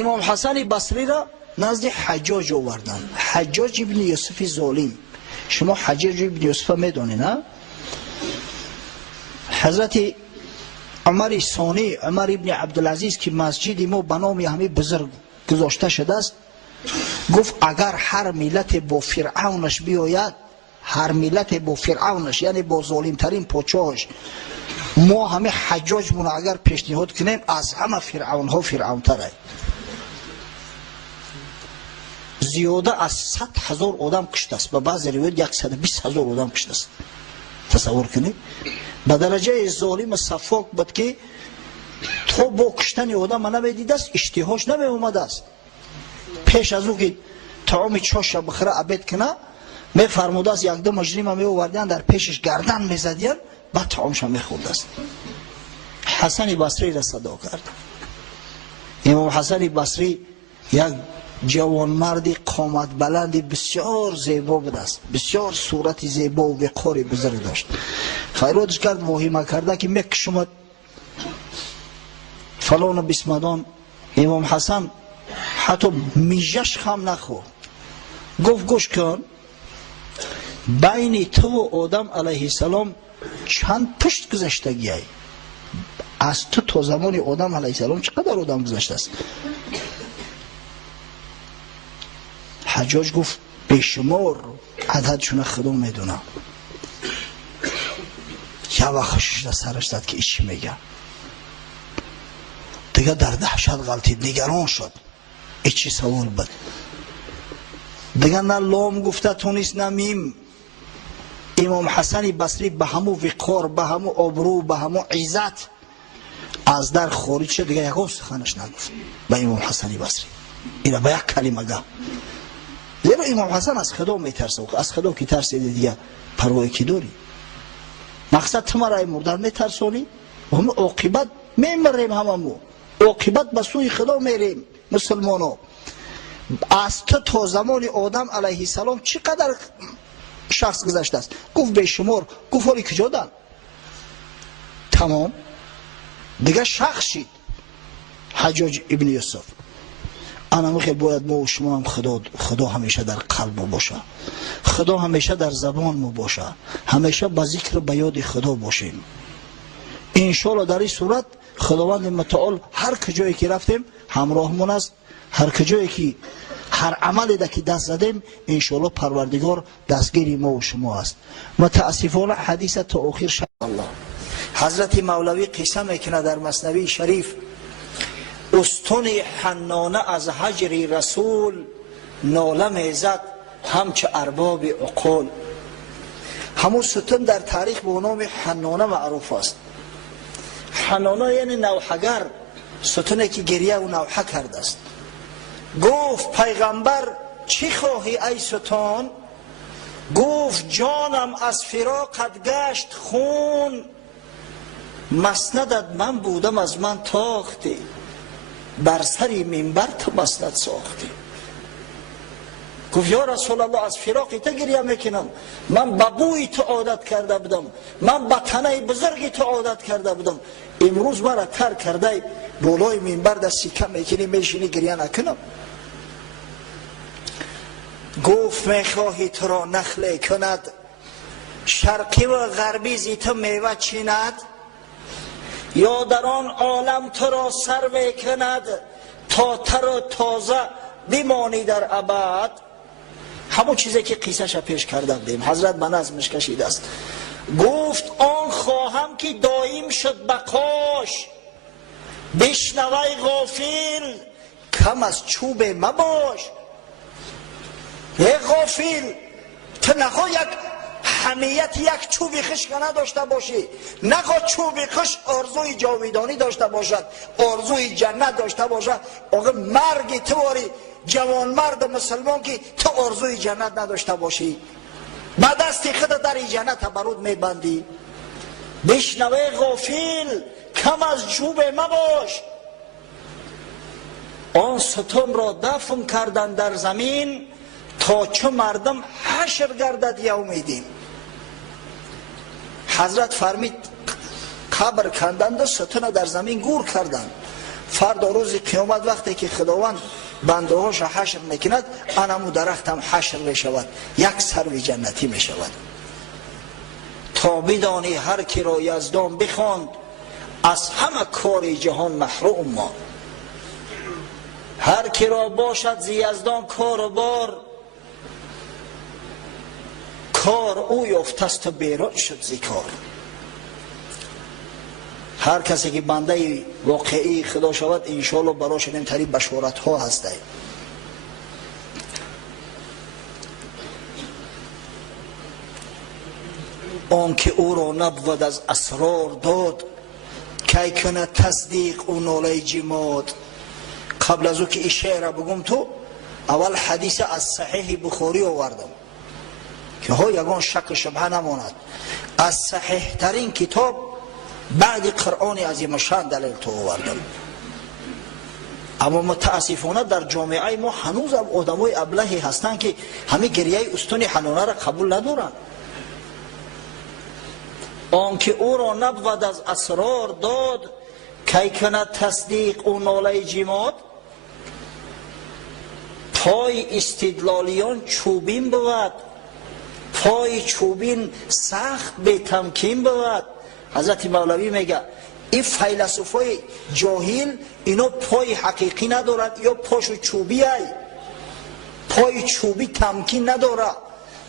امام حسن بصری را نزد حجاج آوردن. حجاج ابن یوسف ظالم. شما حجاج ابن یوسف میدونید نه؟ حضرت عمر ثانی، عمر ابن عبدالعزیز که مسجد ما به نام همه بزرگ گذاشته شده است، گفت اگر هر ملت با فرعونش بیاید، هر ملت با فرعونش یعنی با ظالم ترین پادشاهش، ما همه حجاج مون اگر پیشنهاد کنیم از همه فرعون ها فرعون تره. زیاده از 100,000 آدم کشته است، به بعض روایت 120,000 آدم کشته است. تصور کنید به درجه ظالم صفاک بود که تو با کشتن آدم نمیدید است، اشتهاش نمی اومده است. پیش از او که طعام چاش بخره عبید کنه می فرموده است یک دو مجرم می آوردن در پیشش گردن می زدین بعد طعامش می خورده است. حسن بصری را صدا کرد. امام حسن بصری یک جوان مردی قامت بلندی بسیار زیبا بود است، بسیار صورت زیبا و وقار بزرگ داشت. خیراتش کرد واهمه کرده که میکشمت فلان و بسمدان. امام حسن حتی میجش خم نخورد، گفت گوش کن، بین تو و آدم علیه السلام چند پشت گذشتگی ای؟ از تو تا زمان آدم علیه السلام چقدر آدم گذشته است؟ حجاج گفت بیشمار، عددشون خدا میدونم. یه وقت خوشش سرش داد که ایچی میگه، دیگه در دهشت غلطید، نگران شد. ایچی سوال بود دیگه، نه لام گفته تونست نه میم. امام حسن بصری به همو وقار، به همو آبرو، به همو عزت از در خارج شد، دیگه یکم سخنش نگفت به امام حسن بصری. اینا به یک کلمه گفت. زیرا امام حسن از خدا میترسه، از خدا که ترسیده دیگه پروایی که داری؟ مقصد تو مرای مردن میترسونی؟ و همه عاقبت میمریم، هممو عاقبت به سوی خدا میریم. مسلمانو از تو تا زمان آدم علیه السلام چقدر شخص گذشته است؟ گفت بیشمار. گفت حالی کجا دن؟ تمام دیگه شخص شید. حجاج ابن یوسف انا میخوای باید ما و شما هم خدا همیشه در قلب ما باشه، خدا همیشه در زبان ما باشه، همیشه با ذکر به یاد خدا باشیم. انشاءالله در این صورت خداوند متعال هر کجایی که رفتیم همراهمون است، هر کجایی که هر عملی که دست زدیم انشاءالله پروردگار دستگیری ما و شما است. متاسفانه حدیث تا آخر شد. الله حضرت مولوی قصه میکنه در مثنوی شریف، استون حنانه از هجر رسول، ناله میزد همچه ارباب عقول. همون ستون در تاریخ به نام حنانه معروف است. حنانه یعنی نوحگر، ستونی که گریه و نوحه کرده است. گفت پیغمبر چی خواهی ای ستون؟ گفت جانم از فراقت گشت خون، مسندت من بودم از من تاختی، بر سری منبر تو مسند ساختی. گفت یا رسول الله از فراقی تو گریه میکنم، من به بوی تو عادت کرده بودم، من به تنه بزرگی تو عادت کرده بودم، امروز مرا ترک کرده بالای منبر دستی کم میکنی میشینی گریه نکنم. گفت میخواهی تو را نخله کند، شرقی و غربی زی تو میوه چیند، یا در آن عالم تو را سر کند، تا تر و تازه بمانی در ابد. همون چیزی که قیسش پیش کرده بودیم حضرت به نظمش کشیده است. گفت آن خواهم که دایم شد بقاش، بشنوی غافل کم از چوب مباش. ای غافل تو نخواه یک حمیت یک چوبی خشک نداشته باشی، نخواه چوبی خشک آرزوی جاویدانی داشته باشد، آرزوی جنت داشته باشد. آقا مرگ تواری جوان مرد مسلمان که تو آرزوی جنت نداشته باشی، بعد دستی خود در جنت برود میبندی. بشنوه غافل کم از چوب مباش. آن ستم را دفن کردن در زمین، تا چه مردم حشر گردد یوم دین. حضرت فرمید قبر کندند و ستون در زمین گور کردند. فردا روز قیامت وقتی که خداوند بنده هاش حشر میکند، انمو درخت هم حشر میشود، یک سرو جنتی میشود. تا بدانی هر کی را یزدان بخواند، از همه کار جهان محروم ما. هر کی را باشد ز یزدان کار و بار، کار او یافتست و بیرون شد ز کار. هر کسی که بنده واقعی خدا شود، انشاءالله براش اینطوری بشارت ها هسته. آنکه او را نبود از اسرار داد، کی کند تصدیق او ناله جماد. قبل از او که این شعر بگم تو اول حدیث از صحیح بخاری آوردم که ها یگان شک شبه نماند. از صحیح ترین کتاب بعد قرآن عظیم شان دلیل تو آوردم. اما متاسفانه در جامعه ما هنوز هم آدمای ابلهی هستند که همین گریه استون حنانه را قبول ندارند. آنکه او را نبود از اسرار داد، کی کند تصدیق او ناله جماد. پای استدلالیان چوبین بود، پای چوبین سخت به تمکین بود. حضرت مولوی میگه این فیلسوفای جاهل اینا پای حقیقی ندارد، یا پاشو چوبی ای، پای چوبی تمکین نداره.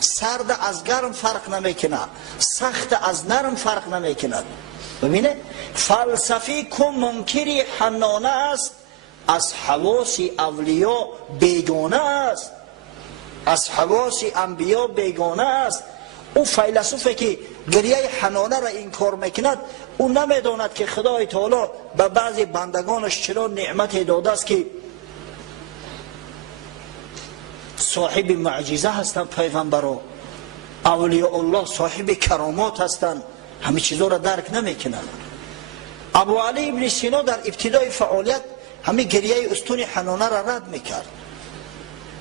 سرد از گرم فرق نمیکنه، سخت از نرم فرق نمیکنه. ببینه فلسفی که منکری حنانه است، از حواس اولیا بیگانه است، از حواس انبیا بیگانه است. او فیلسوفی که گریه حنانه را انکار میکند، او نمیداند که خدای تعالی به بعضی بندگانش چرا نعمت داده است که صاحب معجزه هستند. پیغمبران اولیاء الله صاحب کرامات هستند، همه چیزا را درک نمیکنند. ابو علی ابن سینا در ابتدای فعالیت همه گریه استون حنانه را رد میکرد.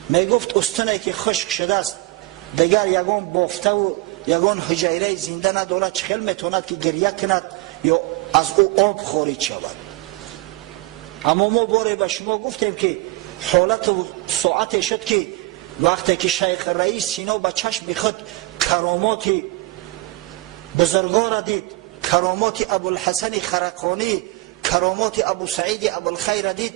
میگفت استونی که خشک شده است، دیگر یگان بافته و یگان حجیره زنده ندارد، چخیل میتواند که گریه کند یا از او آب خارج شود. اما ما باره به شما گفتیم که حالت و ساعت شد که وقتی که شیخ رئیس سینا به چشم خود کرامات بزرگان را دید، کرامات ابوالحسن خرقانی، کرامات ابو سعید ابوالخیر را دید،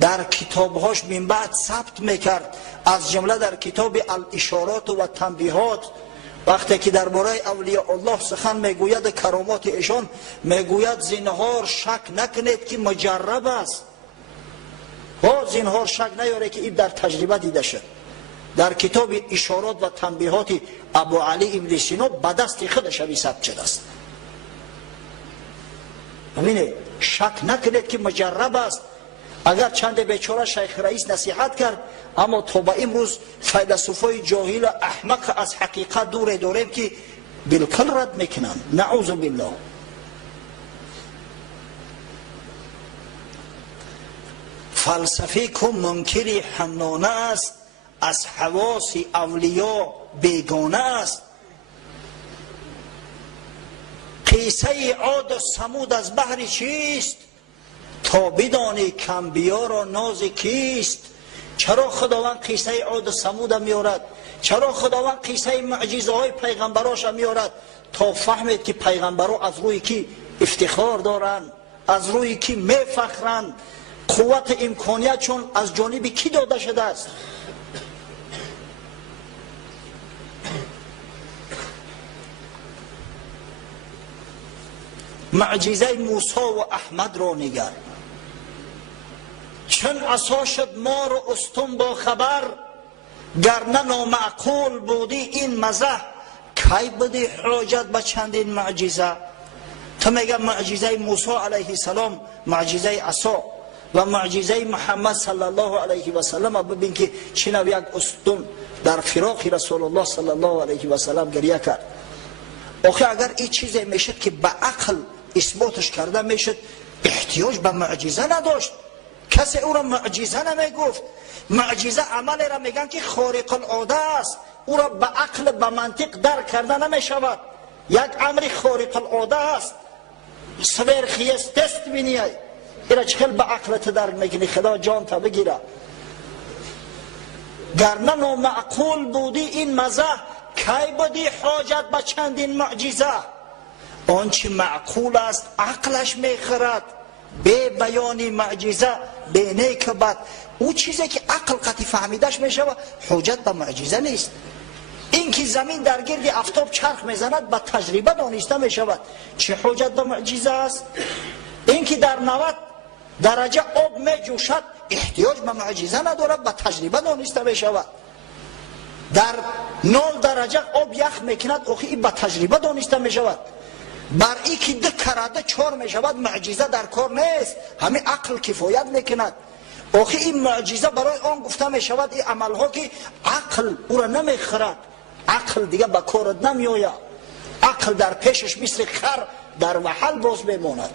در کتابهاش من بعد ثبت میکرد. از جمله در کتاب الاشارات و تنبیهات وقتی که درباره اولیاء الله سخن میگوید کرامات ایشان، میگوید زنهار شک نکنید که مجرب است. ها زنهار شک نیاره که این در تجربه دیده شد. در کتاب اشارات و تنبیهات ابو علی ابن سینا به دست خودش هم ثبت شده است. ببینید شک نکنید که مجرب است. اگر چند بیچاره شیخ رئیس نصیحت کرد، اما تا به امروز فیلسوفای جاهل و احمق از حقیقت دور داریم که بالکل رد میکنند. نعوذ بالله. فلسفی که منکری حنانه است، از حواس اولیاء بیگانه است. قصه عاد و ثمود از بحر چیست، تا بدانی کانبیا را ناز کیست. چرا خداوند قصه عاد و ثمود میارد؟ چرا خداوند قصه معجزه های پیغمبراش میارد؟ تا فهمید که پیغمبرا از روی کی افتخار دارند، از روی کی میفخرند، قوت امکانیت چون از جانب کی داده شده است. معجزه موسی و احمد را نگر، چون عصا شد مار و استون با خبر. گرنه نامعقول بودی این مزه، کی بدی حاجت به چندین معجزه. تو میگه معجزه موسی علیه السلام معجزه عصا و معجزه محمد صلی الله علیه و سلم، ببین که چنو یک استون در فراق رسول الله صلی الله علیه و سلم گریه کرد. آخه اگر این چیزی میشد که به عقل اثباتش کرده میشد، احتیاج به معجزه نداشت. کسی او را معجزه نمیگفت. معجزه عملی را میگن که خارق العاده است، او را به عقل به منطق درک کرده نمیشود. یک امر خارق العاده است. سویر خیز تست بینید، اینا چخیل به عقلت درک میکنی، خدا جان تا بگیره. گرنه نامعقول بودی این مزه، کی بودی حاجت به چندین معجزه. آنچه معقول است عقلش میخرد، به بیانی معجزه بینه که بد. او چیزی که عقل قطعی فهمیدش میشود حاجت به معجزه نیست. این که زمین در گرد آفتاب چرخ میزند به تجربه دانسته میشود، چه حاجت به معجزه است؟ این که در 90 درجه آب میجوشد احتیاج به معجزه ندارد، به تجربه دانسته میشود. در 0 درجه آب یخ میکند، آخه این به تجربه دانسته میشود. بر این که 2 کرده 4 میشود معجزه در کار نیست، همین عقل کفایت میکند. آخه این معجزه برای آن گفته میشود این عملها که عقل او را نمیخرد، عقل دیگه به کارت نمیآید، عقل در پیشش مثل خر در وحل باز میماند.